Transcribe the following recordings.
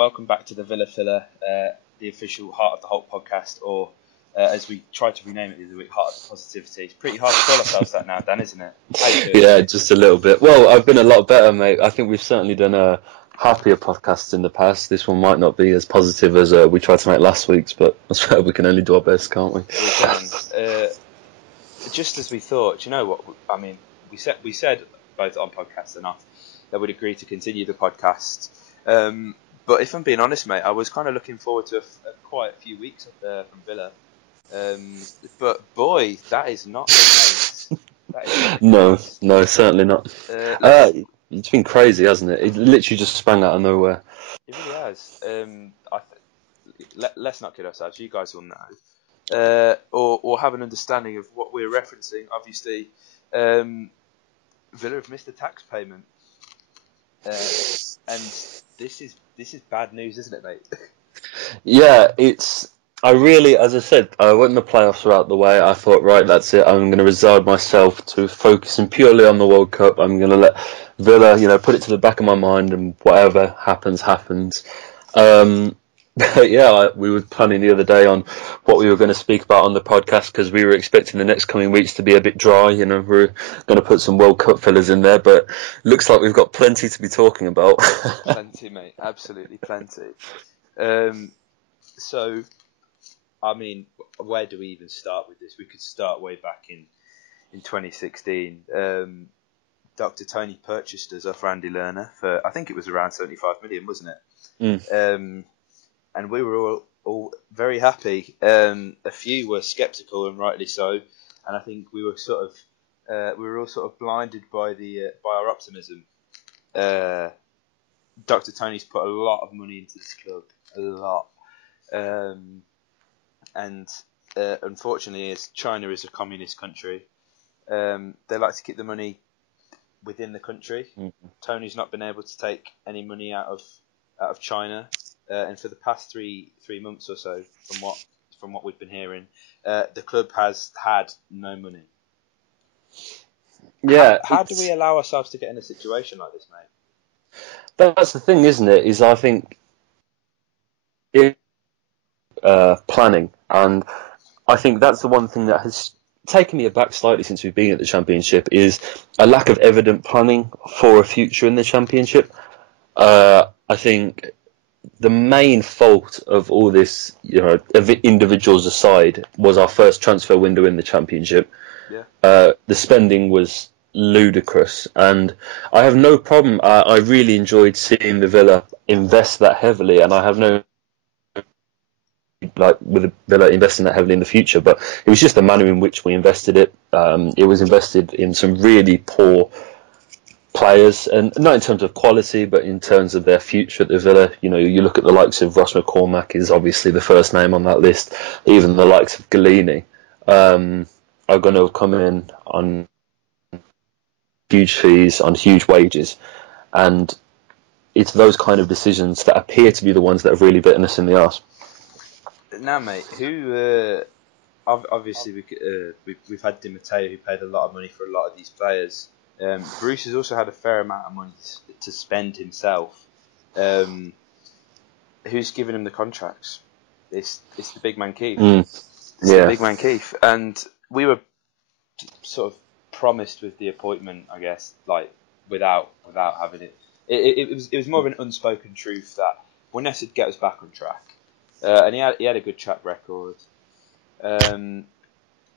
welcome back to the Villa Filler, the official Heart of the Holte podcast, or as we tried to rename it the other week, Heart of the Positivity. It's pretty hard to call ourselves that now, Dan, isn't it? Yeah, just a little bit. Well, I've been a lot better, mate. I think we've certainly done a happier podcast in the past. This one might not be as positive as we tried to make last week's, but I swear we can only do our best, can't we? We can. Just as we thought, do you know what? I mean, we said both on podcasts and off that we'd agree to continue the podcast. But if I'm being honest, mate, I was kind of looking forward to quite a few weeks from Villa. But boy, that is not the case. No, certainly not. It's been crazy, hasn't it? It literally just sprang out of nowhere. It really has. Let's not kid ourselves. You guys will know, or have an understanding of what we're referencing. Obviously, Villa have missed a tax payment, and this is bad news, isn't it, mate? Yeah, as I said, when the playoffs were out the way, I thought, right, that's it. I'm going to resign myself to focusing purely on the World Cup. I'm going to let Villa, put it to the back of my mind, and whatever happens, happens. But yeah, we were planning the other day on what we were going to speak about on the podcast because we were expecting the next coming weeks to be a bit dry. We're going to put some World Cup fillers in there, but looks like we've got plenty to be talking about. Plenty, mate. Absolutely plenty. So, I mean, where do we even start with this? We could start way back in 2016. Dr. Tony purchased us off Randy Lerner for, I think it was around 75 million, wasn't it? And we were all very happy. A few were sceptical, and rightly so. And I think we were all sort of blinded by our optimism. Dr. Tony's put a lot of money into this club, a lot. And unfortunately, as China is a communist country, they like to keep the money within the country. Mm-hmm. Tony's not been able to take any money out of China, and for the past three months or so, from what we've been hearing, the club has had no money. Yeah, how do we allow ourselves to get in a situation like this, mate? That's the thing, isn't it? Is I think planning, and I think that's the one thing that has taken me aback slightly since we've been at the Championship is a lack of evident planning for a future in the Championship. I think the main fault of all this, of individuals aside, was our first transfer window in the Championship. Yeah. The spending was ludicrous, and I have no problem. I really enjoyed seeing the Villa invest that heavily, and I have no with the Villa investing that heavily in the future, but it was just the manner in which we invested it. It was invested in some really poor players, and not in terms of quality, but in terms of their future at the Villa. You look at the likes of Ross McCormack is obviously the first name on that list. Even the likes of Galini are going to come in on huge fees, on huge wages, and it's those kind of decisions that appear to be the ones that have really bitten us in the arse. Now, mate, who obviously we've had Di Matteo, who paid a lot of money for a lot of these players. Bruce has also had a fair amount of money to spend himself. Who's giving him the contracts? It's the big man Keith. The big man Keith, and we were sort of promised with the appointment, I guess, like without having it. It was more of an unspoken truth that Wyness would get us back on track. And he had a good track record,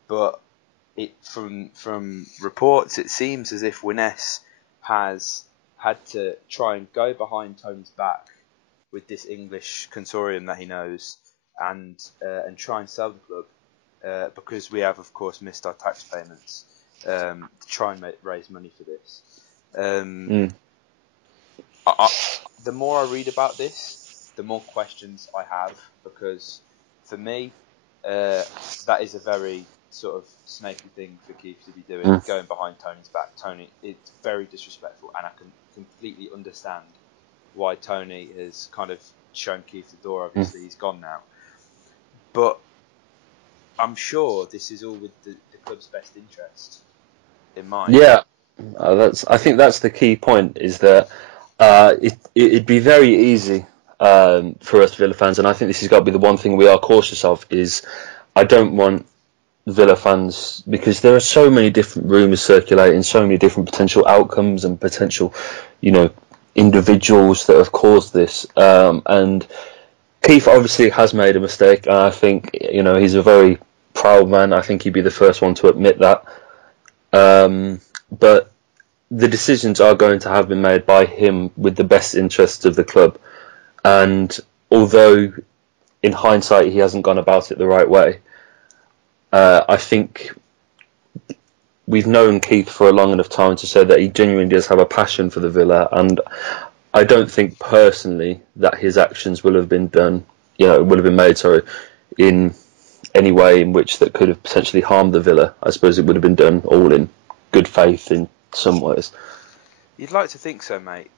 but from reports, it seems as if Wyness has had to try and go behind Tony's back with this English consortium that he knows, and try and sell the club because we have, of course, missed our tax payments to try and raise money for this. The more I read about this, the more questions I have, because for me, that is a very sort of snaky thing for Keith to be doing, going behind Tony's back. Tony, it's very disrespectful, and I can completely understand why Tony has kind of shown Keith the door. Obviously, he's gone now, but I'm sure this is all with the club's best interest in mind. Yeah, I think that's the key point, is that it'd be very easy for us Villa fans, and I think this has got to be the one thing we are cautious of, is I don't want Villa fans, because there are so many different rumours circulating, so many different potential outcomes and potential, individuals that have caused this. And Keith obviously has made a mistake, and I think he's a very proud man. I think he'd be the first one to admit that. But the decisions are going to have been made by him with the best interests of the club. And although in hindsight he hasn't gone about it the right way, I think we've known Keith for a long enough time to say that he genuinely does have a passion for the Villa, and I don't think personally that his actions will have been made in any way in which that could have potentially harmed the Villa. I suppose it would have been done all in good faith in some ways. You'd like to think so, mate.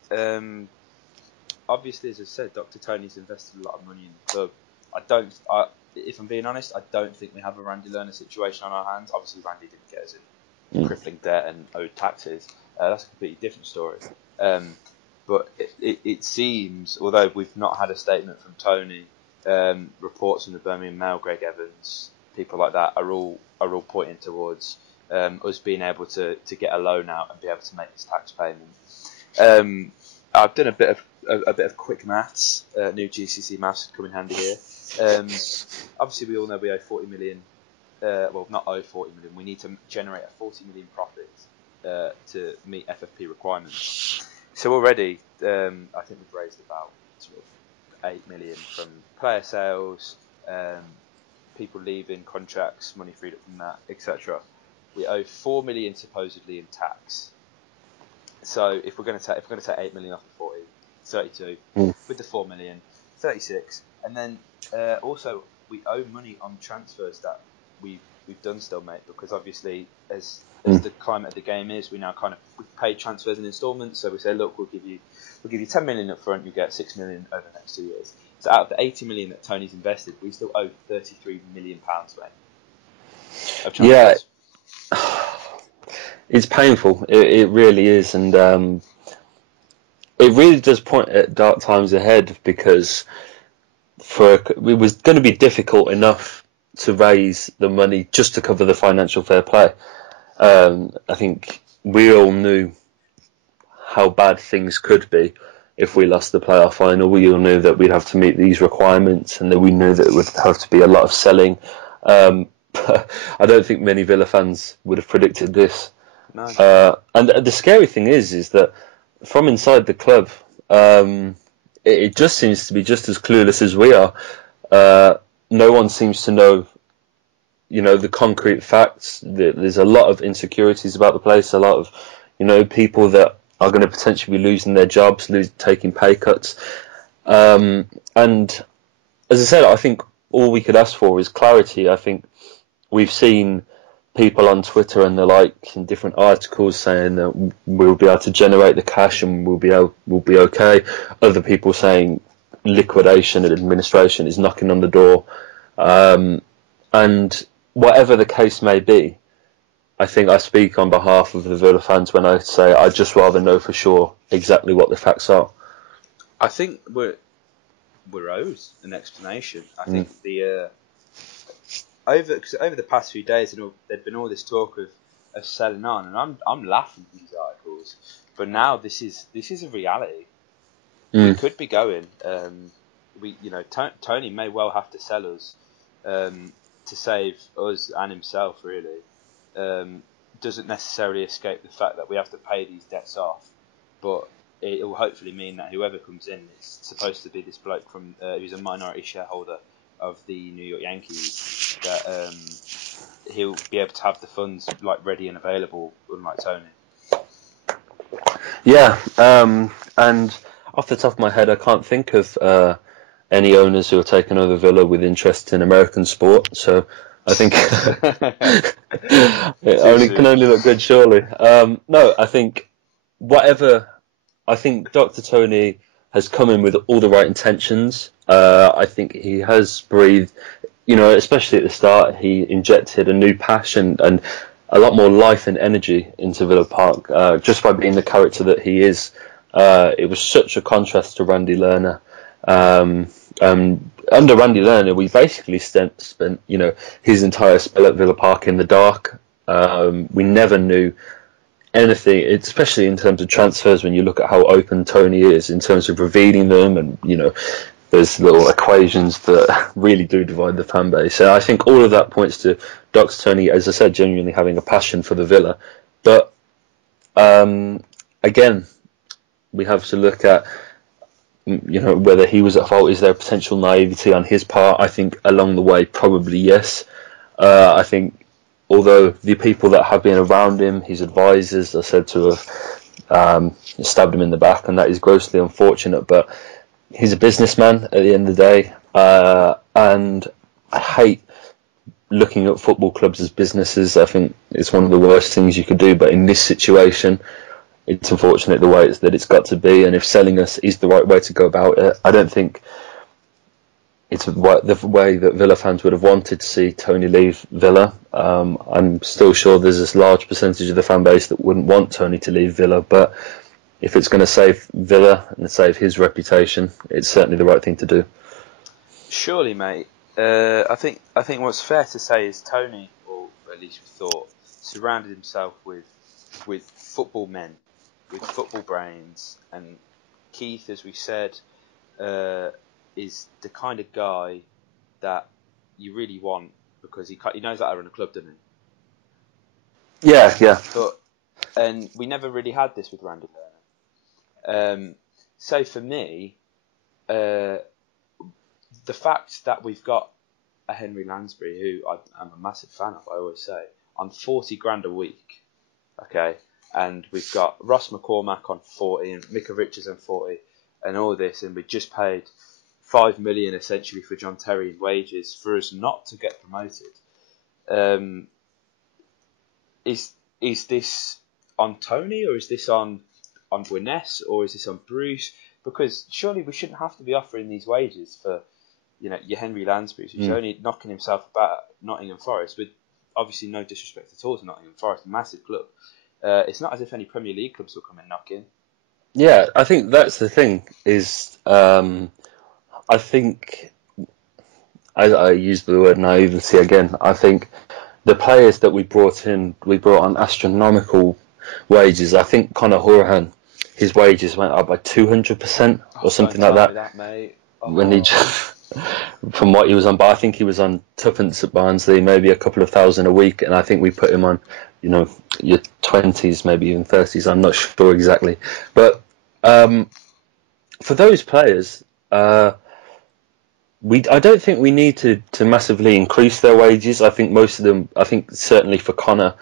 Obviously, as I said, Dr. Tony's invested a lot of money in the club. If I'm being honest, I don't think we have a Randy Lerner situation on our hands. Obviously, Randy didn't get us in crippling debt and owed taxes. That's a completely different story. But it seems, although we've not had a statement from Tony, reports from the Birmingham Mail, Greg Evans, people like that are all pointing towards us being able to get a loan out and be able to make this tax payment. I've done a bit of quick maths. New GCC maths come in handy here. Obviously, we all know we owe 40 million. Well, not owe 40 million. We need to generate a 40 million profit to meet FFP requirements. So already, I think we've raised about sort of 8 million from player sales, people leaving, contracts, money freed up from that, etc. We owe 4 million supposedly in tax. So if we're going to take 8 million off the 40, 32 with the 4 million, 36, and then also we owe money on transfers that we've done still, mate. Because obviously, as the climate of the game is, we've paid transfers in instalments. So we say, look, we'll give you 10 million up front, you get 6 million over the next 2 years. So out of the 80 million that Tony's invested, we still owe 33 million pounds, mate. Of transfers. Yeah. It's painful. It really is, and it really does point at dark times ahead, because it was going to be difficult enough to raise the money just to cover the financial fair play. I think we all knew how bad things could be if we lost the playoff final. We all knew that we'd have to meet these requirements, and that we knew that it would have to be a lot of selling. But I don't think many Villa fans would have predicted this. No. And the scary thing is that from inside the club, it just seems to be just as clueless as we are. No one seems to know, the concrete facts. There's a lot of insecurities about the place. A lot of, people that are going to potentially be losing their jobs, taking pay cuts. And as I said, I think all we could ask for is clarity. I think we've seen people on Twitter and the like in different articles saying that we'll be able to generate the cash and we'll be okay. Other people saying liquidation and administration is knocking on the door. And whatever the case may be, I think I speak on behalf of the Villa fans when I say I'd just rather know for sure exactly what the facts are. I think we're owed an explanation. I think over the past few days, there'd been all this talk of selling on, and I'm laughing at these articles. But now this is a reality. We could be going. Tony may well have to sell us to save us and himself. Really, doesn't necessarily escape the fact that we have to pay these debts off, but it will hopefully mean that whoever comes in, it's supposed to be this bloke from who's a minority shareholder of the New York Yankees, that he'll be able to have the funds ready and available, unlike Tony. Yeah, and off the top of my head, I can't think of any owners who are taking over Villa with interest in American sport. So I think it can only look good, surely. No, I think I think Dr. Tony has come in with all the right intentions. I think he has breathed, especially at the start, he injected a new passion and a lot more life and energy into Villa Park, just by being the character that he is. It was such a contrast to Randy Lerner. Under Randy Lerner, we basically spent his entire spell at Villa Park in the dark. We never knew anything, especially in terms of transfers. When you look at how open Tony is in terms of revealing them, and there's little equations that really do divide the fan base. So I think all of that points to Dr. Tony, as I said, genuinely having a passion for the Villa. But again, we have to look at whether he was at fault. Is there potential naivety on his part? I think along the way, probably yes. I think although the people that have been around him, his advisors, are said to have stabbed him in the back, and that is grossly unfortunate. But he's a businessman at the end of the day, and I hate looking at football clubs as businesses. I think it's one of the worst things you could do. But in this situation, it's unfortunate the way that it's got to be, and if selling us is the right way to go about it, I don't think it's the way that Villa fans would have wanted to see Tony leave Villa. I'm still sure there's this large percentage of the fan base that wouldn't want Tony to leave Villa, but if it's going to save Villa and save his reputation, it's certainly the right thing to do. Surely, mate. I think what's fair to say is Tony, or at least we thought, surrounded himself with football men, with football brains, and Keith, as we said, is the kind of guy that you really want because he knows how to run a club, doesn't he? Yeah. And we never really had this with Randy Lerner. So for me, the fact that we've got a Henry Lansbury, who I'm a massive fan of, I always say, on 40 grand a week, okay, and we've got Ross McCormack on 40 and Micah Richards on 40 and all this, and we just paid 5 million essentially for John Terry in wages for us not to get promoted. Is this on Tony, or is this on Wyness, or is this on Bruce? Because surely we shouldn't have to be offering these wages for your Henry Lansbury, who's only knocking himself about at Nottingham Forest, with obviously no disrespect at all to Nottingham Forest, a massive club. It's not as if any Premier League clubs will come and knock in. Yeah, I think that's the thing. Is I think I use the word naivety again. I think the players that we brought on astronomical wages. I think Conor Hourihane, his wages went up by 200% or something like that. That, mate. When he from what he was on, but I think he was on tuppence at Barnsley, maybe a couple of thousand a week, and I think we put him on, your 20s, maybe even 30s. I'm not sure exactly, but for those players, I don't think we need to massively increase their wages. I think most of them, certainly for Connor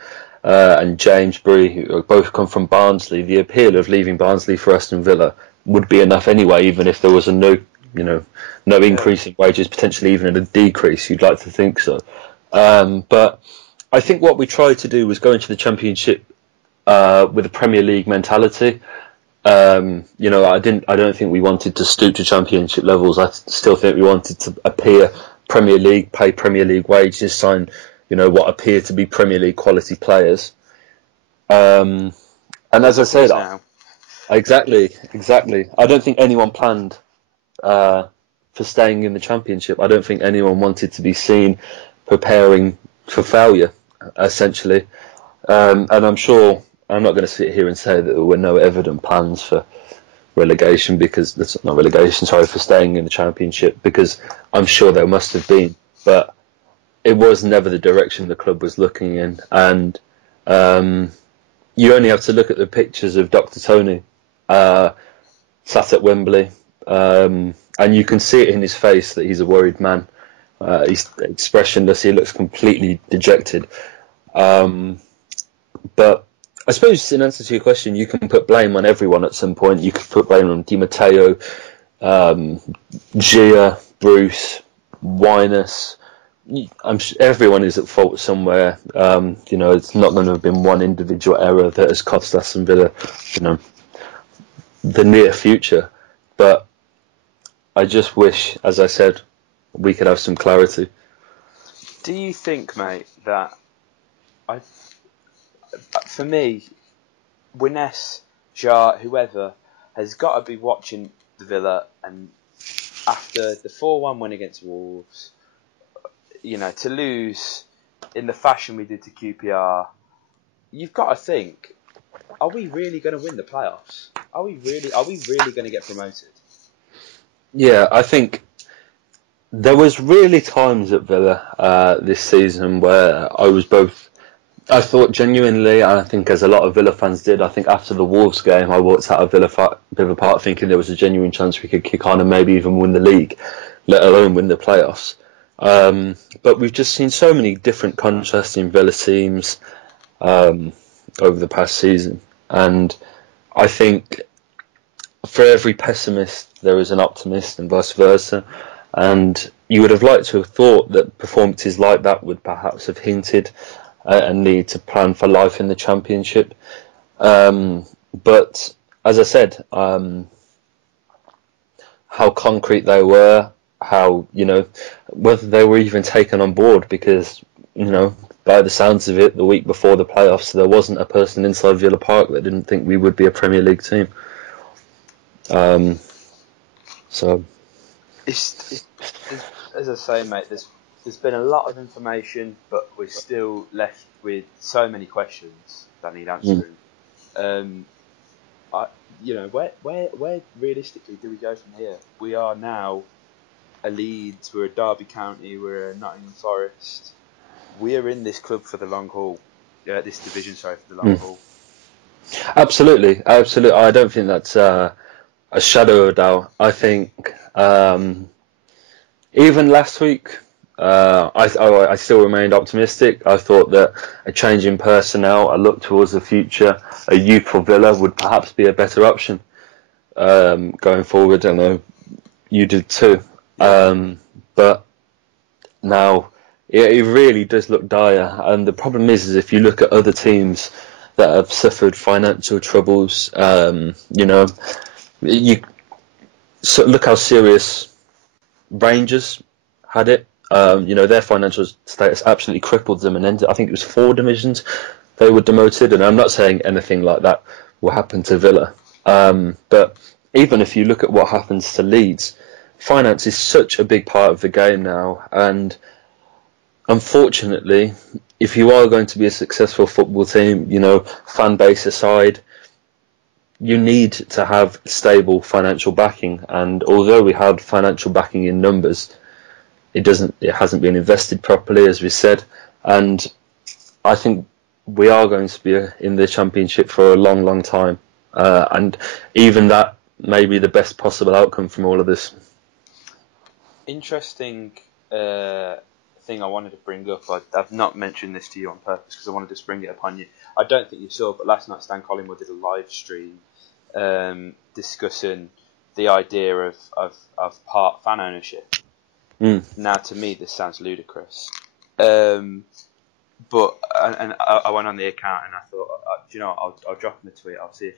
and James Bree, who both come from Barnsley, the appeal of leaving Barnsley for Aston Villa would be enough anyway, even if there was no increase in wages, potentially even a decrease. You'd like to think so. But I think what we tried to do was go into the Championship with a Premier League mentality. I don't think we wanted to stoop to Championship levels. I still think we wanted to appear Premier League, pay Premier League wages, sign, what appear to be Premier League quality players. And as I said, exactly. I don't think anyone planned for staying in the Championship. I don't think anyone wanted to be seen preparing for failure, essentially. And I'm sure, I'm not going to sit here and say that there were no evident plans for relegation, because that's not relegation, sorry, for staying in the Championship, because I'm sure there must have been, but it was never the direction the club was looking in. And you only have to look at the pictures of Dr. Tony sat at Wembley, and you can see it in his face that he's a worried man. He's expressionless. He looks completely dejected. But I suppose, in answer to your question, you can put blame on everyone at some point. You could put blame on Di Matteo, Gia, Bruce, Wyness. I'm sure everyone is at fault somewhere. It's not going to have been one individual error that has cost Aston Villa, the near future. But I just wish, as I said, we could have some clarity. Do you think, mate, that for me, Wyness, Jar, whoever, has got to be watching the Villa and after the 4-1 win against Wolves, to lose in the fashion we did to QPR, you've got to think, are we really going to win the playoffs? Are we really going to get promoted? Yeah, I think there was really times at Villa this season where I thought genuinely, and I think as a lot of Villa fans did, I think after the Wolves game, I walked out of Villa Park thinking there was a genuine chance we could kick on and maybe even win the league, let alone win the playoffs. But we've just seen so many different contrasting Villa teams over the past season. And I think for every pessimist, there is an optimist and vice versa. And you would have liked to have thought that performances like that would perhaps have hinted a need to plan for life in the Championship. But as I said, how concrete they were, how, whether they were even taken on board, because, by the sounds of it, the week before the playoffs, there wasn't a person inside Villa Park that didn't think we would be a Premier League team. So, it's, as I say, mate, there's been a lot of information, but we're still left with so many questions that need answering. Where realistically do we go from here? We are now a Leeds, we're a Derby County, we're a Nottingham Forest. We are in this club for the long haul. This division, for the long haul. Absolutely. I don't think that's a shadow of a doubt. I think even last week, I still remained optimistic. I thought that a change in personnel, a look towards the future, a youthful Villa would perhaps be a better option going forward. I know you did too. But now it really does look dire. And the problem is if you look at other teams that have suffered financial troubles, you look how serious Rangers had it. Their financial status absolutely crippled them and ended. I think it was 4 divisions they were demoted, and I'm not saying anything like that will happen to Villa. But even if you look at what happens to Leeds, finance is such a big part of the game now, and unfortunately, if you are going to be a successful football team, fan base aside, you need to have stable financial backing. And although we had financial backing in numbers, it hasn't been invested properly, as we said. And I think we are going to be in the Championship for a long, long time. And even that may be the best possible outcome from all of this. Interesting thing I wanted to bring up. I've not mentioned this to you on purpose because I wanted to spring it upon you. I don't think you saw, but last night Stan Collingwood did a live stream discussing the idea of part fan ownership. Now, to me, this sounds ludicrous. But I went on the account and I thought, I'll drop him a tweet. I'll see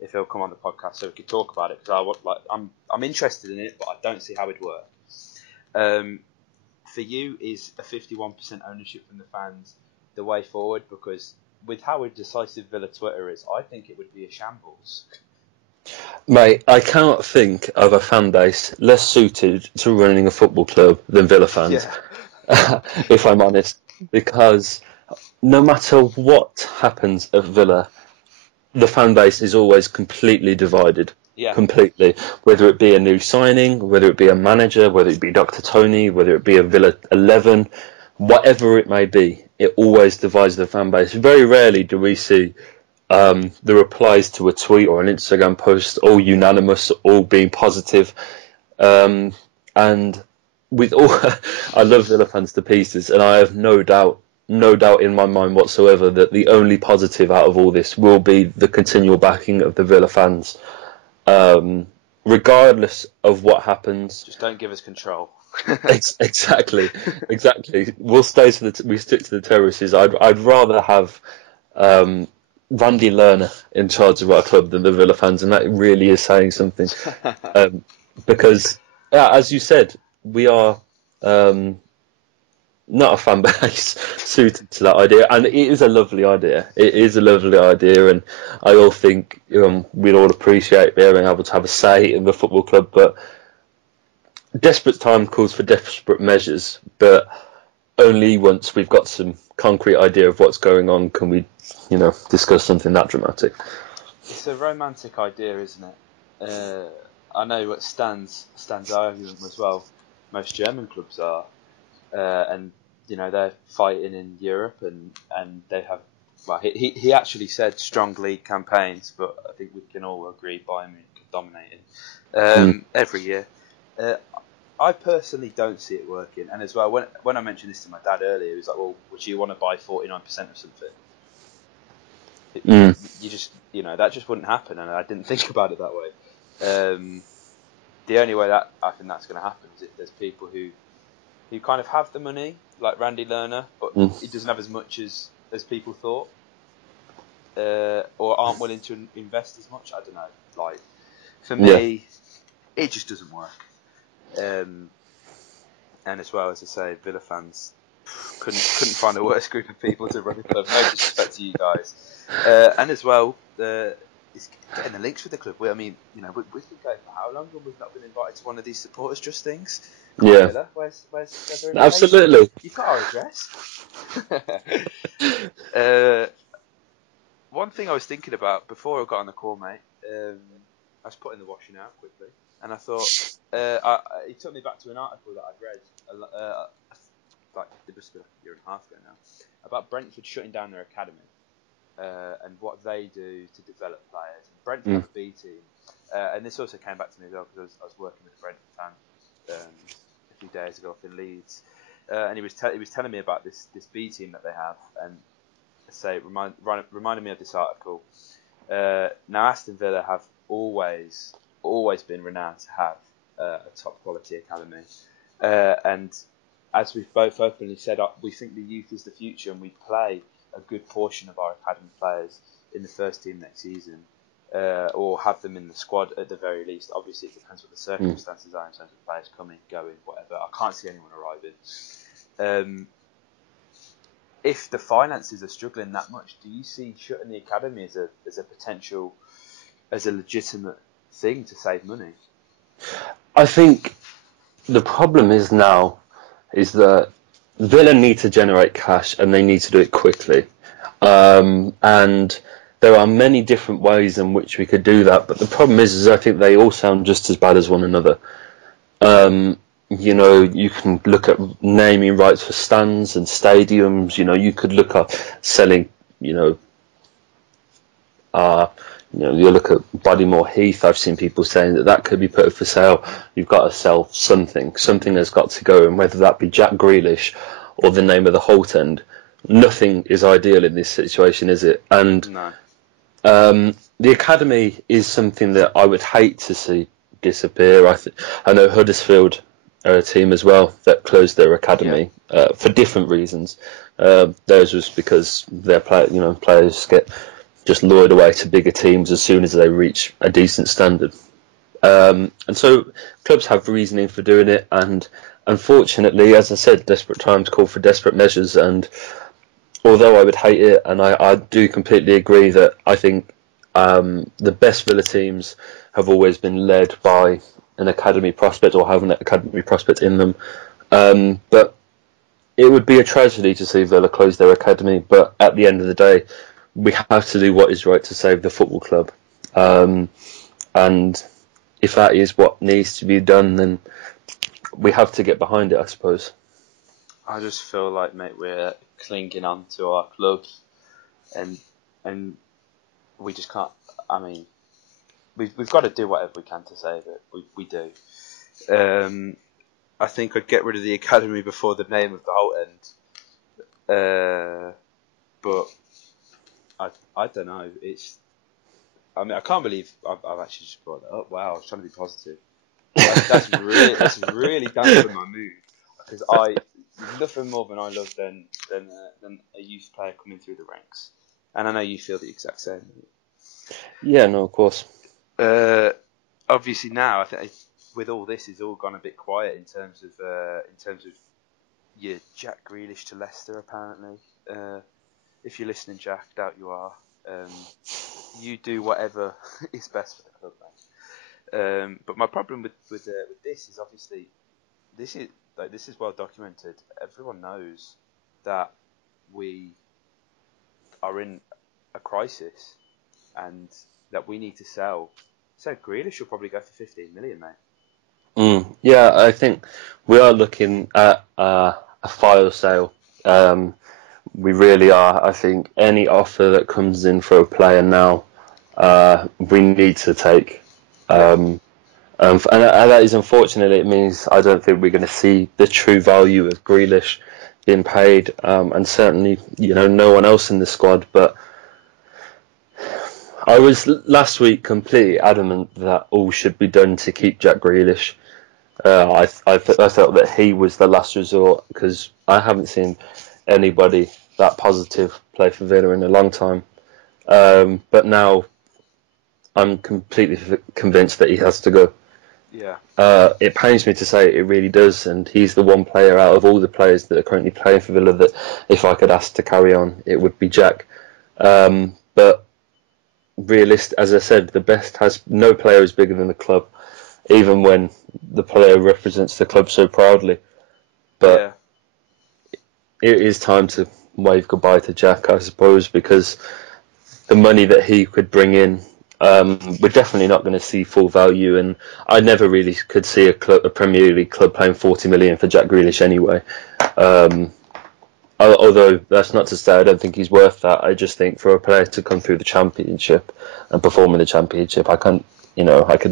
if he'll come on the podcast so we could talk about it, because I'm interested in it, but I don't see how it'd work. For you, is a 51% ownership from the fans the way forward? Because with how decisive Villa Twitter is, I think it would be a shambles. Mate, I cannot think of a fan base less suited to running a football club than Villa fans, if I'm honest. Because no matter what happens at Villa, the fan base is always completely divided. Yeah. Completely. Whether it be a new signing, whether it be a manager, whether it be Dr. Tony, whether it be a Villa 11, whatever it may be, it always divides the fan base. Very rarely do we see the replies to a tweet or an Instagram post all unanimous, all being positive. And with all, I love Villa fans to pieces, and I have no doubt in my mind whatsoever that the only positive out of all this will be the continual backing of the Villa fans. Regardless of what happens, just don't give us control. Exactly. We stick to the terraces. I'd rather have Randy Lerner in charge of our club than the Villa fans, and that really is saying something. Because, as you said, we are not a fan base suited to that idea, and it is a lovely idea. And I all think we'd all appreciate being able to have a say in the football club, but desperate time calls for desperate measures, but only once we've got some concrete idea of what's going on can we, discuss something that dramatic. It's a romantic idea, isn't it? I know what Stan's argument was, well, most German clubs are, and they're fighting in Europe, and they have. Well, he actually said strong league campaigns, but I think we can all agree Bayern Munich dominating every year. I personally don't see it working, and as well, when I mentioned this to my dad earlier, he was like, "Well, would you want to buy 49% of something?" You just, that just wouldn't happen, and I didn't think about it that way. The only way that I think that's going to happen is if there's people who kind of have the money, like Randy Lerner, but he doesn't have as much as people thought, or aren't willing to invest as much. I don't know. Like, for me, it just doesn't work. And as well, as I say, Villa fans couldn't find a worse group of people to run the club. No disrespect to you guys. And as well, it's getting the links with the club. We've been going for how long, and we've not been invited to one of these supporters trust things. Come on, Villa, where's their Absolutely. You've got our address. One thing I was thinking about before I got on the call, mate, I was putting the washing out quickly, and I thought it took me back to an article that I'd read, like it must be like a year and a half ago now, about Brentford shutting down their academy and what they do to develop players. And Brentford have a B team, and this also came back to me as well because I was working with a Brentford fan a few days ago up in Leeds, and he was telling me about this B team that they have, and it reminded me of this article. Now Aston Villa have always been renowned to have a top quality academy, and as we've both openly said, we think the youth is the future, and we play a good portion of our academy players in the first team next season, or have them in the squad at the very least. Obviously, it depends what the circumstances are in terms of players coming, going, whatever. I can't see anyone arriving. If the finances are struggling that much, do you see shutting the academy as a potential, as a legitimate thing to save money? I think the problem is that Villa need to generate cash, and they need to do it quickly. And there are many different ways in which we could do that, but the problem is I think they all sound just as bad as one another. You can look at naming rights for stands and stadiums. You could look at selling, you look at Bodymore Heath. I've seen people saying that could be put up for sale. You've got to sell something has got to go, and whether that be Jack Grealish or the name of the Holte end, nothing is ideal in this situation, is it? And No. The academy is something that I would hate to see disappear. I know Huddersfield are a team as well that closed their academy for different reasons. Theirs was because their players get just lured away to bigger teams as soon as they reach a decent standard. And so clubs have reasoning for doing it, and unfortunately, as I said, desperate times call for desperate measures. And although I would hate it, and I do completely agree that I think the best Villa teams have always been led by an academy prospect or have an academy prospect in them. But it would be a tragedy to see Villa close their academy. But at the end of the day, we have to do what is right to save the football club. And if that is what needs to be done, then we have to get behind it, I suppose. I just feel like, mate, we're clinging on to our club, and we just can't. I mean, we've got to do whatever we can to save it. We do. I think I'd get rid of the academy before the name of the Holte end. But I don't know. I can't believe I've actually just brought that up. Wow, I was trying to be positive. That's really dampened my mood, because nothing more than I love than a youth player coming through the ranks, and I know you feel the exact same. Yeah, no, of course. Obviously now, I think with all this, it's all gone a bit quiet in terms of your Jack Grealish to Leicester. Apparently, if you're listening, Jack, doubt you are. You do whatever is best for the club, mate. But my problem with this is obviously this is well documented. Everyone knows that we are in a crisis and that we need to sell. So Grealish will probably go for 15 million, mate. Yeah, I think we are looking at a fire sale. We really are. I think any offer that comes in for a player now, we need to take. And that is unfortunate. It means I don't think we're going to see the true value of Grealish being paid, and certainly no one else in the squad. But I was last week completely adamant that all should be done to keep Jack Grealish. I felt that he was the last resort because I haven't seen anybody that positive play for Villa in a long time. But now I'm completely convinced that he has to go. Yeah. It pains me to say it really does, and he's the one player out of all the players that are currently playing for Villa that if I could ask to carry on, it would be Jack. But as I said, the best has no player is bigger than the club, even when the player represents the club so proudly. But it is time to wave goodbye to Jack, I suppose, because the money that he could bring in, we're definitely not going to see full value, and I never really could see a Premier League club paying 40 million for Jack Grealish anyway. Although that's not to say I don't think he's worth that. I just think for a player to come through the Championship and perform in the Championship, I could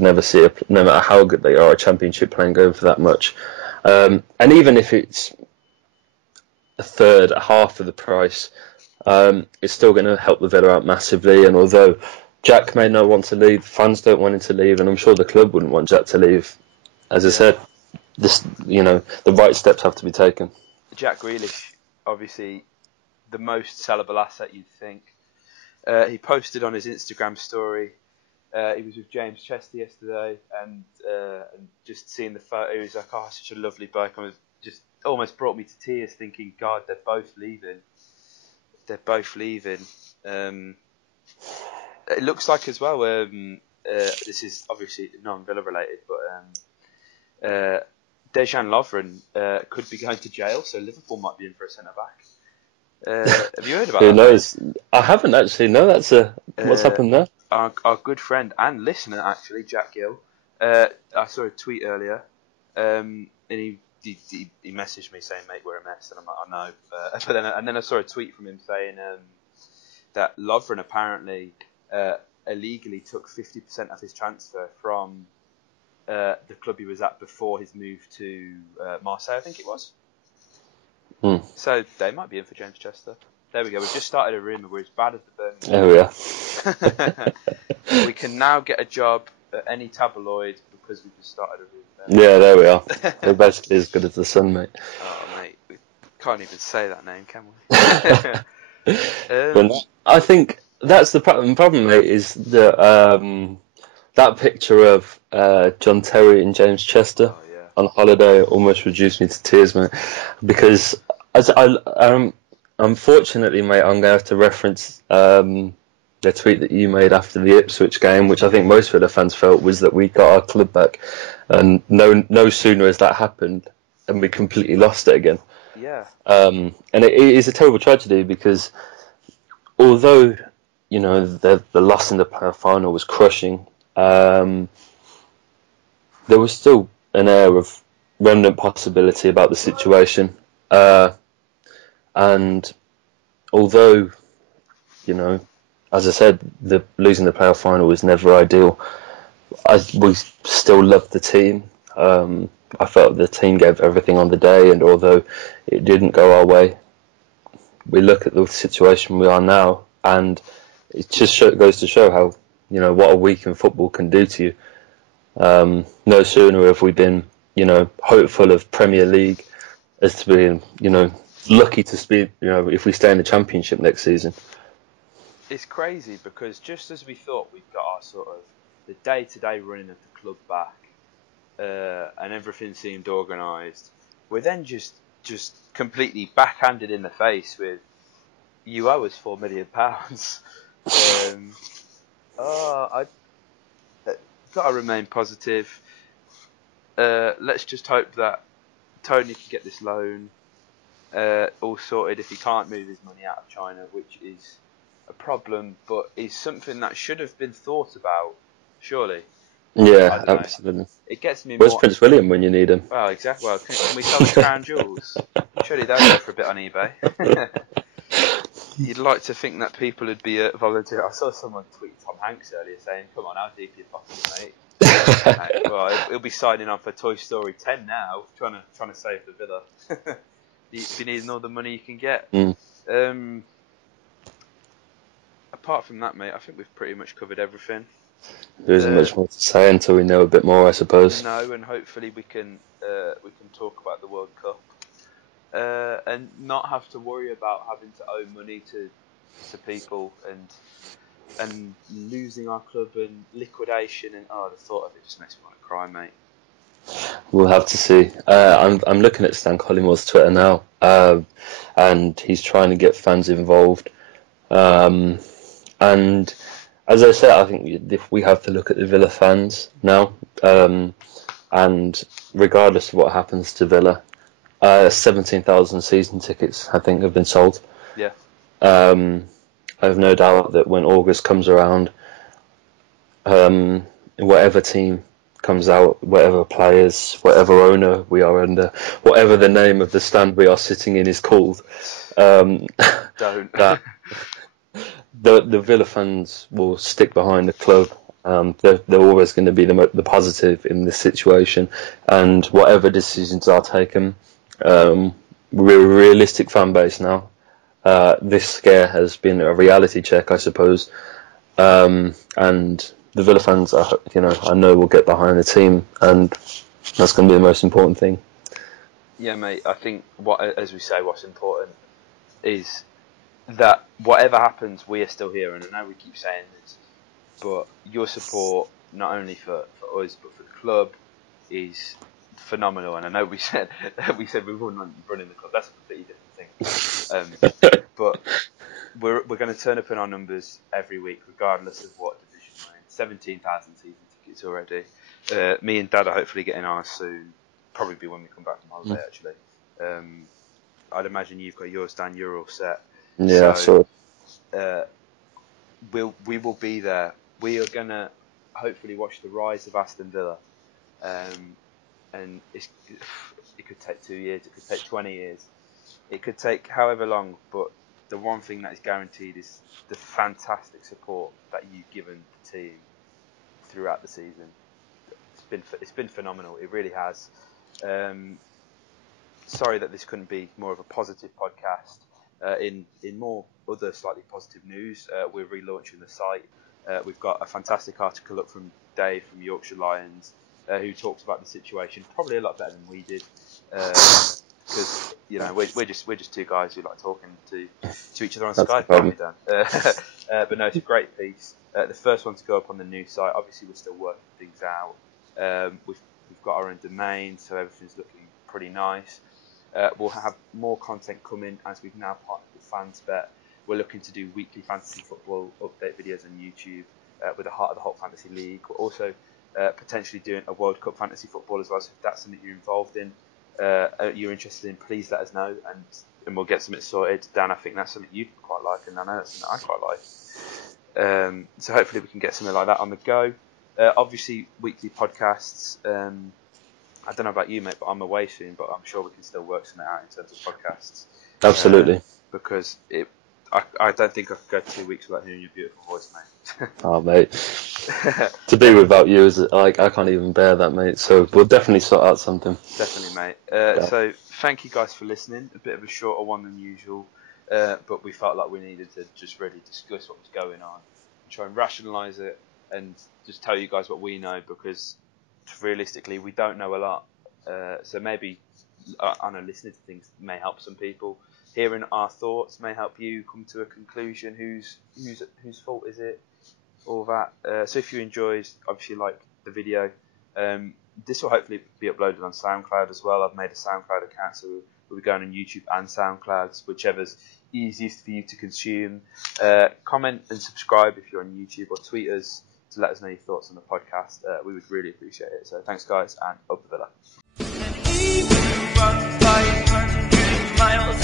never see no matter how good they are, a Championship player going for that much. And even if it's a half of the price, it's still going to help the Villa out massively. And although Jack may not want to leave, fans don't want him to leave, and I'm sure the club wouldn't want Jack to leave. As I said, the right steps have to be taken. Jack Grealish, obviously, the most sellable asset you'd think. He posted on his Instagram story. He was with James Chester yesterday, and just seeing the photo, he was like, "Oh, such a lovely bike." I was just almost brought me to tears, thinking, "God, they're both leaving. They're both leaving." It looks like as well. This is obviously non-Villa related, but Dejan Lovren could be going to jail, so Liverpool might be in for a centre back. Have you heard about that? Who knows? I haven't actually. No, what's happened there? Our good friend and listener, actually, Jack Gill. I saw a tweet earlier, and he messaged me saying, "Mate, we're a mess," and I'm like, "I know." But then I saw a tweet from him saying that Lovren apparently illegally took 50% of his transfer from the club he was at before his move to Marseille, I think it was. So they might be in for James Chester. There we go. We've just started a rumour. We're as bad as the Birmingham. There we are. We can now get a job at any tabloid because we've just started a rumour. Yeah, there we are. We're basically as good as the Sun, mate. Oh, mate. We can't even say that name, can we? But I think that's the problem, mate, is that that picture of John Terry and James Chester on holiday almost reduced me to tears, mate. Because unfortunately, mate, I'm going to have to reference the tweet that you made after the Ipswich game, which I think most Villa fans felt was that we got our club back, and no sooner has that happened, and we completely lost it again. Yeah. And it is a terrible tragedy because although the loss in the playoff final was crushing, there was still an air of remnant possibility about the situation. And although, as I said, losing the playoff final was never ideal, we still loved the team. I felt the team gave everything on the day, and although it didn't go our way, we look at the situation we are now, and it just goes to show how, what a week in football can do to you. No sooner have we been, hopeful of Premier League as to being, lucky to be, if we stay in the Championship next season. It's crazy because just as we thought we've got our sort of the day-to-day running of the club back, and everything seemed organised, we're then just completely backhanded in the face with, you owe us £4 million. I've got to remain positive. Let's just hope that Tony can get this loan all sorted if he can't move his money out of China, which is a problem, but is something that should have been thought about, surely. Yeah, absolutely. It gets me Where's more... Prince William when you need him? Well, exactly. Well, can we sell the crown jewels? Surely they'll go for a bit on eBay. You'd like to think that people would be volunteer. I saw someone tweet Tom Hanks earlier saying, "Come on, how deep are your pockets, mate?" Well, he'll be signing on for Toy Story 10 now, trying to save the villa. If you need all the money you can get. Apart from that, mate, I think we've pretty much covered everything. There isn't much more to say until we know a bit more, I suppose. No, and hopefully we can talk about the World Cup and not have to worry about having to owe money to people and losing our club and liquidation, and the thought of it just makes me want to cry, mate. We'll have to see. I'm looking at Stan Collymore Twitter now, and he's trying to get fans involved. And as I said, I think if we have to look at the Villa fans now, and regardless of what happens to Villa, 17,000 season tickets I think have been sold. Yeah. I have no doubt that when August comes around, whatever team comes out, whatever players, whatever owner we are under, whatever the name of the stand we are sitting in is called, Don't. that the Villa fans will stick behind the club. They're always going to be the positive in this situation, and whatever decisions are taken, we're a realistic fan base now. This scare has been a reality check, I suppose, and the Villa fans, I know will get behind the team, and that's going to be the most important thing. Yeah, mate. I think what's important is that whatever happens, we are still here, and I know we keep saying this, but your support, not only for us but for the club, is phenomenal. And I know we said we wouldn't run in the club. That's a completely different thing. But we're going to turn up in our numbers every week, regardless of what division we're in. 17,000 season tickets already. Me and Dad are hopefully getting ours soon. Probably be when we come back from holiday, actually. I'd imagine you've got yours, Dan. You're all set. Yeah, so we will be there. We are gonna hopefully watch the rise of Aston Villa, and it could take 2 years, it could take 20 years, it could take however long. But the one thing that is guaranteed is the fantastic support that you've given the team throughout the season. It's been phenomenal. It really has. Sorry that this couldn't be more of a positive podcast. In more other slightly positive news, we're relaunching the site. We've got a fantastic article up from Dave from Yorkshire Lions, who talks about the situation probably a lot better than we did, because we're just two guys who like talking to each other on Skype, aren't we, Dan? But no, it's a great piece. The first one to go up on the new site. Obviously, we're still working things out. We've got our own domain, so everything's looking pretty nice. We'll have more content coming as we've now partnered with FansBet. We're looking to do weekly fantasy football update videos on YouTube with the Heart of the Holte Fantasy League. We're also potentially doing a World Cup fantasy football as well. So if that's something you're involved in, you're interested in, please let us know, and we'll get something sorted. Dan, I think that's something you quite like, and I know that's something I quite like. So hopefully we can get something like that on the go. Obviously, weekly podcasts. I don't know about you, mate, but I'm away soon, but I'm sure we can still work something out in terms of podcasts. Absolutely. Because I don't think I could go 2 weeks without hearing your beautiful voice, mate. Oh, mate. To be without you is like, I can't even bear that, mate. So we'll definitely sort out something. Definitely, mate. So thank you guys for listening. A bit of a shorter one than usual, but we felt like we needed to just really discuss what was going on and try and rationalise it and just tell you guys what we know, because realistically we don't know a lot. So maybe I know listening to things may help some people. Hearing our thoughts may help you come to a conclusion. Whose fault is it? All that. So if you enjoyed, obviously like the video. This will hopefully be uploaded on SoundCloud as well. I've made a SoundCloud account, so we'll be going on YouTube and SoundCloud, whichever's easiest for you to consume. Comment and subscribe if you're on YouTube, or tweet us to let us know your thoughts on the podcast. We would really appreciate it. So thanks, guys, and up the Villa. run 500 miles